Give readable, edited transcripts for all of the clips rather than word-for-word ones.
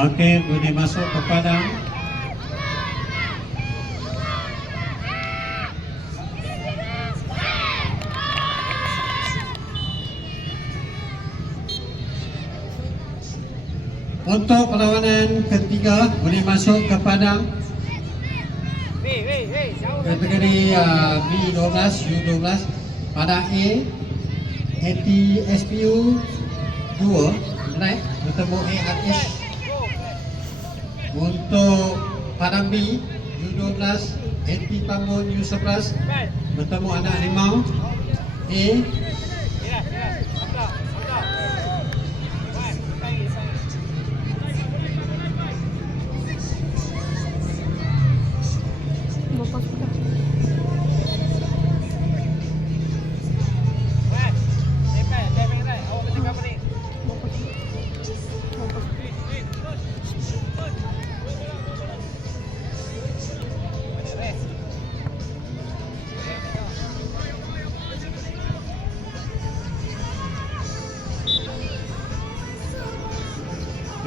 Okey, boleh masuk ke padang. Untuk perlawanan ketiga boleh masuk ke padang. Kategori B12, U12, padang A, ATSPU 2 naik bertemu ARS. Untuk padang B, U12, AT Tambun U11 bertemu anak limau A.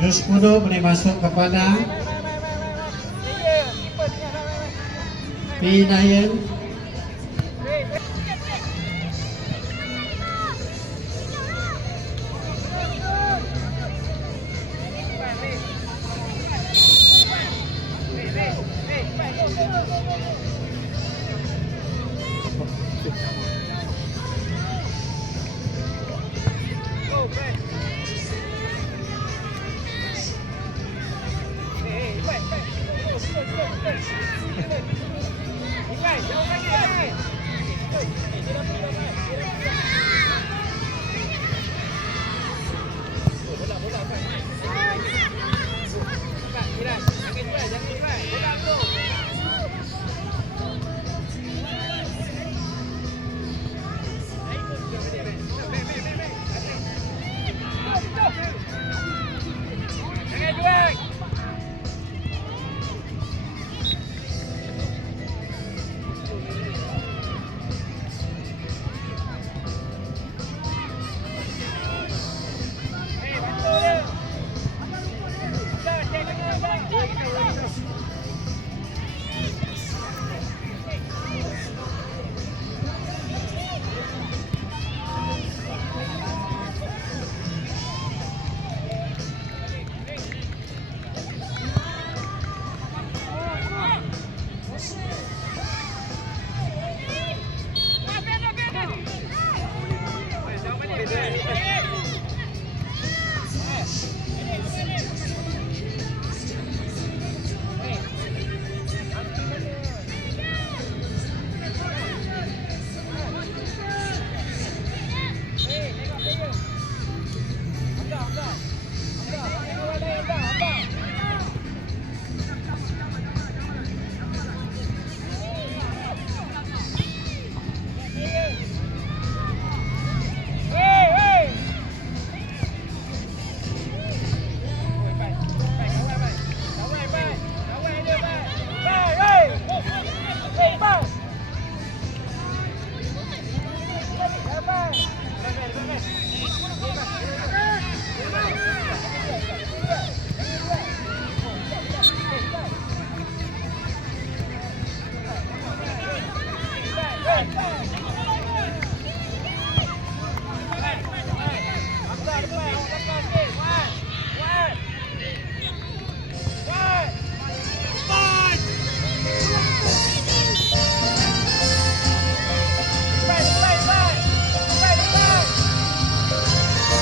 U10 boleh masuk ke padang. P9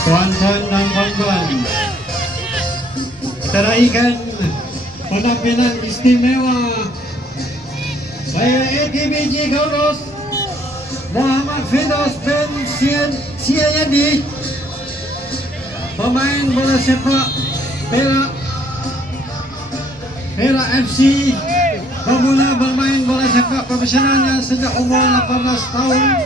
Tuan-tuan dan puan-puan, teraihkan penampilan istimewa saya ATBG Gauros Muhammad Firdaus bin Siayadi, pemain bola sepak Perak FC, pemula bermain bola sepak profesionalnya sejak umur 18 tahun.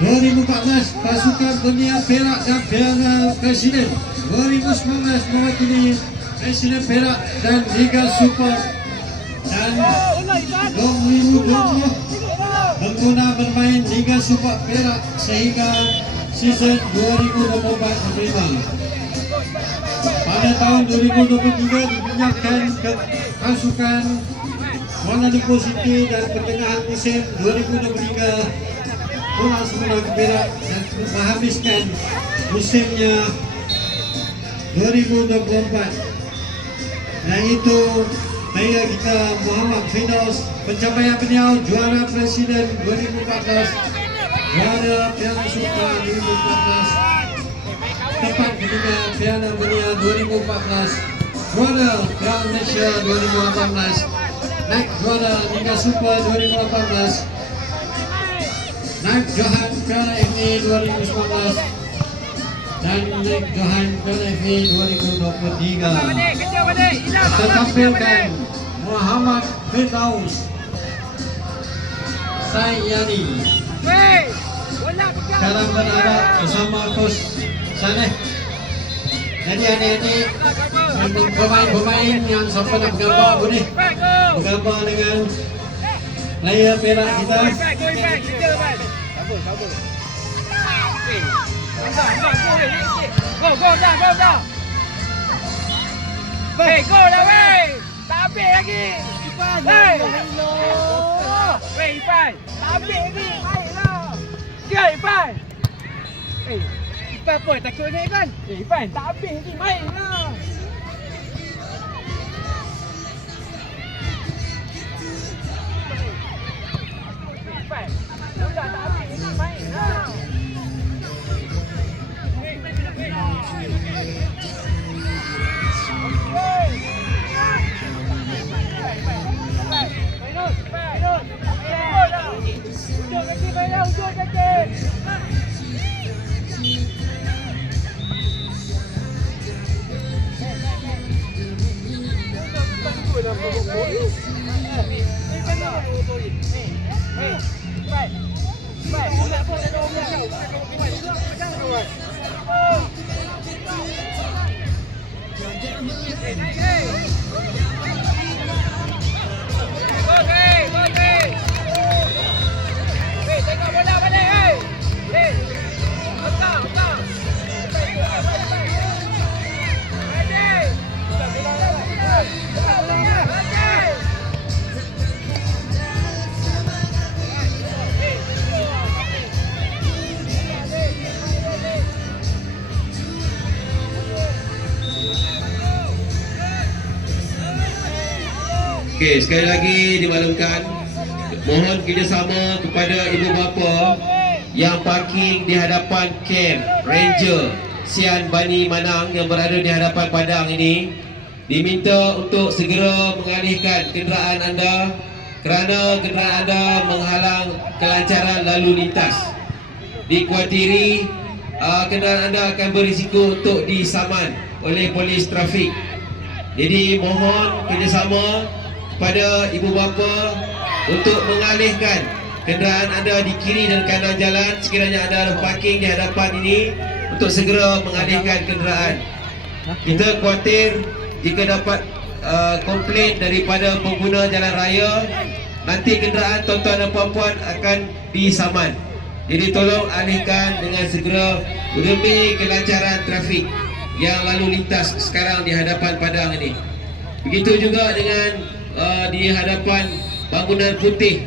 2014 pasukan dunia Perak dan Piala Presiden, 2019 mewakili Presiden Perak dan Liga Super, dan 2020 berguna bermain Liga Super Perak sehingga season 2024-2025. terima. Pada tahun 2023 dipinjamkan ke pasukan Kuala Lumpur City dan pertengahan musim 2023 bola semula bergerak dan menghabiskan musimnya 2024. Dan itu player kita Muhammad Firdaus, pencapaian beliau juara Presiden 2014, juara Piala Sukan 2014, tempat ketiga Piala Dunia 2014, juara Piala Malaysia 2018, naik juara Liga Super 2018, naik Johan Piala FA 2019 dan naik Johan Piala FA 2023. Kita tampilkan Muhammad Firdaus Sayyadi sekarang berada bersama Coach Saneh. Jadi adik-adik pemain-pemain yang siapa nak bergambar boleh bergambar dengan player perak kita. Go. Weh, go lah weh. Tak habis lagi. Weh. Weh, Ipan. Tak habis lagi. Baiklah. Sikit Ipan. Ipan apa? Takut ni Ipan? Ipan, tak habis lagi. Baiklah. Ipan. Sudah tak habis lagi. Baiklah. Okey, sekali lagi dimaklumkan, mohon kerjasama kepada ibu bapa yang parking di hadapan camp Ranger Sian Bani Manang yang berada di hadapan padang ini, diminta untuk segera mengalihkan kenderaan anda kerana kenderaan anda menghalang kelancaran lalu lintas. Dikuatiri kenderaan anda akan berisiko untuk disaman oleh polis trafik. Jadi mohon kerjasama pada ibu bapa untuk mengalihkan kenderaan anda di kiri dan kanan jalan sekiranya anda ada parking di hadapan ini, untuk segera mengalihkan kenderaan. Kita khawatir jika dapat komplain daripada pengguna jalan raya, nanti kenderaan tuan-tuan dan puan-puan akan disaman. Jadi tolong alihkan dengan segera demi kelancaran trafik yang lalu lintas sekarang di hadapan padang ini. Begitu juga dengan di hadapan bangunan putih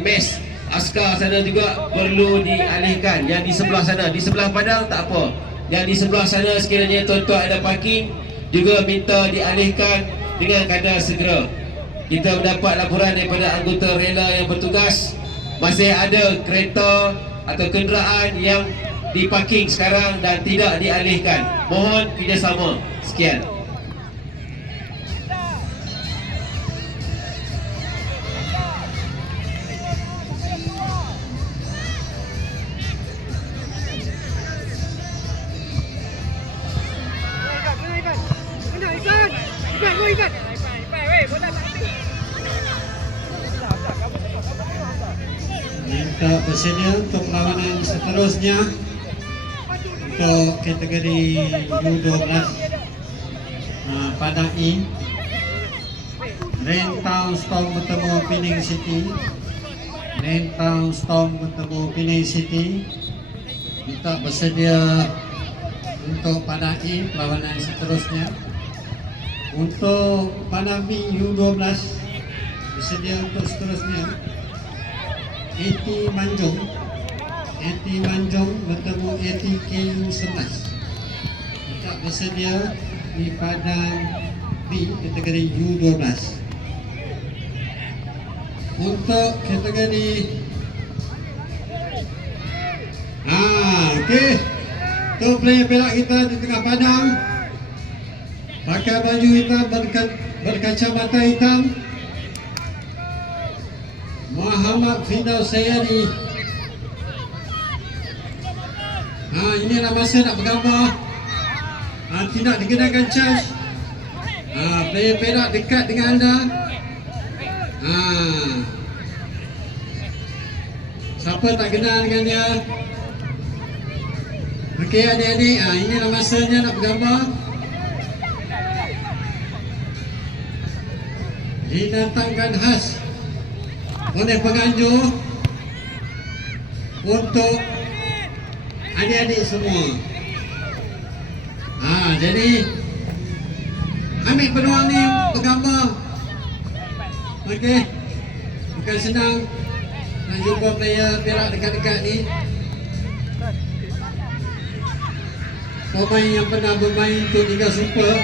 mes askar sana juga perlu dialihkan. Yang di sebelah sana, di sebelah padang tak apa, yang di sebelah sana sekiranya tuan-tuan ada parking juga minta dialihkan dengan kadar segera. Kita mendapat laporan daripada anggota rela yang bertugas, masih ada kereta atau kenderaan yang diparking sekarang dan tidak dialihkan. Mohon kerjasama. Sekian. Minta bersedia untuk perlawanan seterusnya untuk kategori U12 Padang E. Rain Town Storm bertemu Pening City. Rain Town Storm bertemu Pening City. Minta bersedia untuk Padang A perlawanan seterusnya. Untuk Padang B U12 bersedia untuk seterusnya. AT Manjung bertemu AT KU11. Kita bersedia di Padang B kategori U12. Untuk kategori okey. Tu player pelak kita di tengah padang. Pakai baju hitam berkacamata hitam. Muhammad Fidal Sayani. Inilah masa nak bergambar. Tidak dikenakan charge. Player pelak dekat dengan anda. Siapa tak kenal dengan dia? Okey adik-adik, inilah masanya nak bergambar. Didatangkan khas oleh penganjur untuk adik-adik semua. Jadi ambil peluang ni bergambar. Okey, bukan senang nak jumpa player Perak dekat-dekat ni. Pemain yang pernah bermain untuk Liga Super.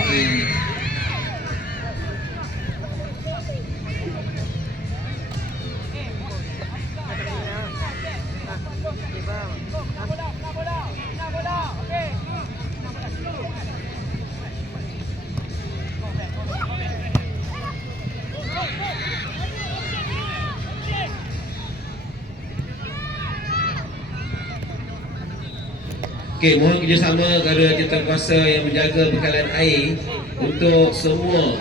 Okey, mohon kerjasama kepada jawatankuasa yang menjaga bekalan air untuk semua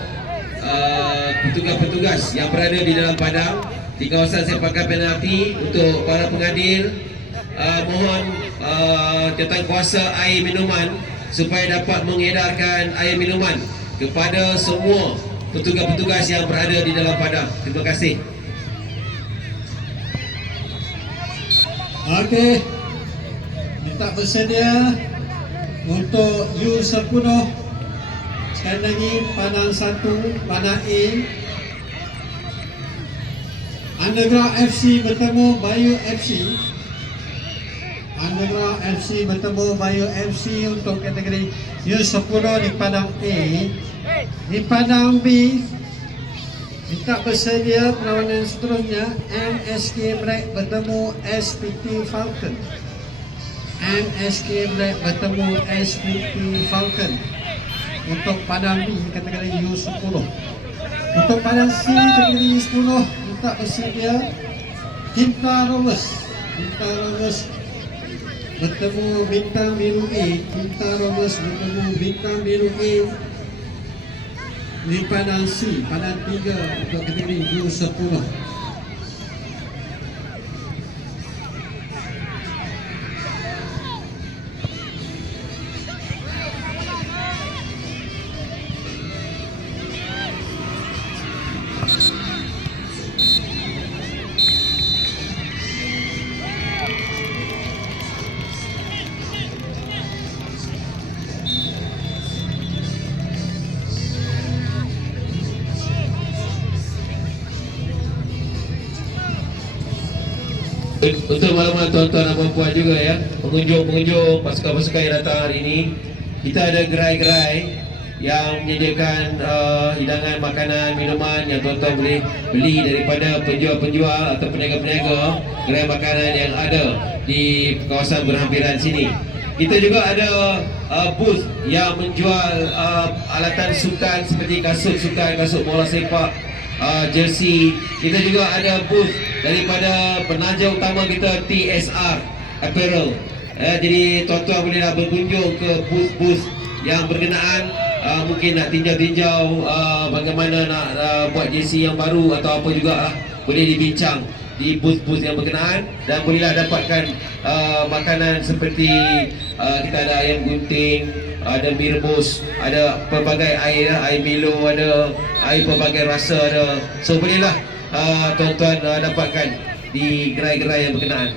petugas-petugas yang berada di dalam padang di kawasan sepakan penalti. Untuk para pengadil, mohon jawatankuasa air minuman supaya dapat mengedarkan air minuman kepada semua petugas-petugas yang berada di dalam padang. Terima kasih. Okey. Tak bersedia untuk U10. Sekali lagi Padang 1, Padang A. Underground FC bertemu Bayu FC. Underground FC bertemu Bayu FC untuk kategori U10 di Padang A. Di Padang B kita bersedia perlawanan seterusnya. MSK Black bertemu SPT Falcon. MSK Black bertemu SPT Falcon untuk Padang B kategori U10. Untuk Padang C kategori U10 kita bersedia Kinta Rovers bertemu Bintang Biru A. Kinta Rovers bertemu Bintang Biru A di Padang C, Padang 3 untuk kategori U10. Untuk makluman tuan-tuan dan puan-puan juga ya, pengunjung-pengunjung, pasukan-pasukan yang datang hari ini, kita ada gerai-gerai yang menyediakan hidangan makanan, minuman yang tuan-tuan boleh beli daripada penjual-penjual atau peniaga-peniaga gerai makanan yang ada di kawasan berhampiran sini. Kita juga ada booth yang menjual alatan sukan seperti kasut sukan, kasut bola sepak, jersey. Kita juga ada booth daripada penaja utama kita, TSR Apparel. Jadi tuan-tuan bolehlah berkunjung ke booth-booth yang berkenaan. Mungkin nak tinjau-tinjau bagaimana nak buat jersey yang baru atau apa juga boleh dibincang di booth-booth yang berkenaan. Dan bolehlah dapatkan makanan seperti kita ada ayam gunting, ada mie rebus, ada pelbagai air, air Milo ada, air pelbagai rasa ada. So bolehlah tuan-tuan dapatkan di gerai-gerai yang berkenaan.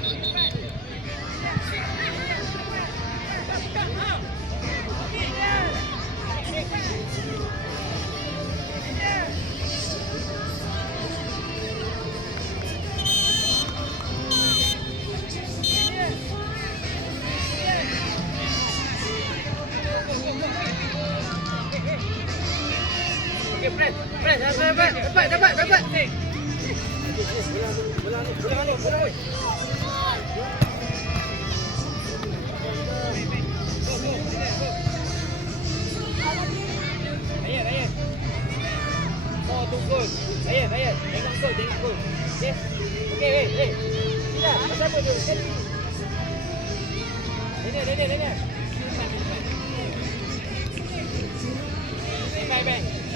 Okay, press. Dapat. Bola. Ryan. Oh, tunggu. Ryan. Tengok gol. Okay. Okay. Sila, pasal apa tu? Daniel.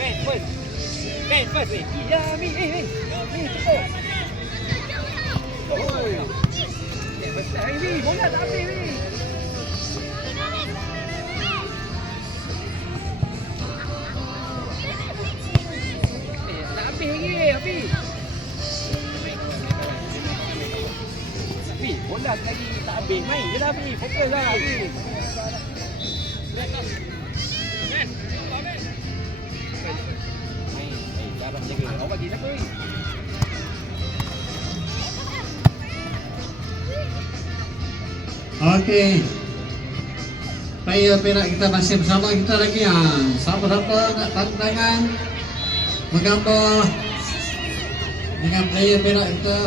Bang, first. Ya, Mi, cepat. Oi. Mi, bola tak habis, Mi. Tak habis lagi, Hafiz. Hafiz, bola lagi tak habis. Main je lah, Hafiz. Fokus lah, Hafiz. Jarang jaga. Awak bagi siapa ni? Okey. Player Perak kita masih bersama kita lagi. Siapa-siapa nak tanda tangan menggambar dengan player Perak kita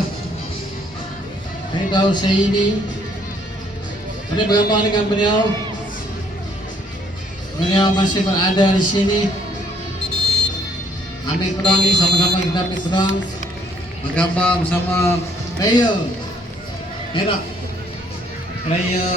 Firdaus Saidi. Boleh bergambar dengan beliau. Beliau masih berada di sini. Ambil pedang ni, sama-sama kita ambil pedang, menggambar bersama player Perak. Player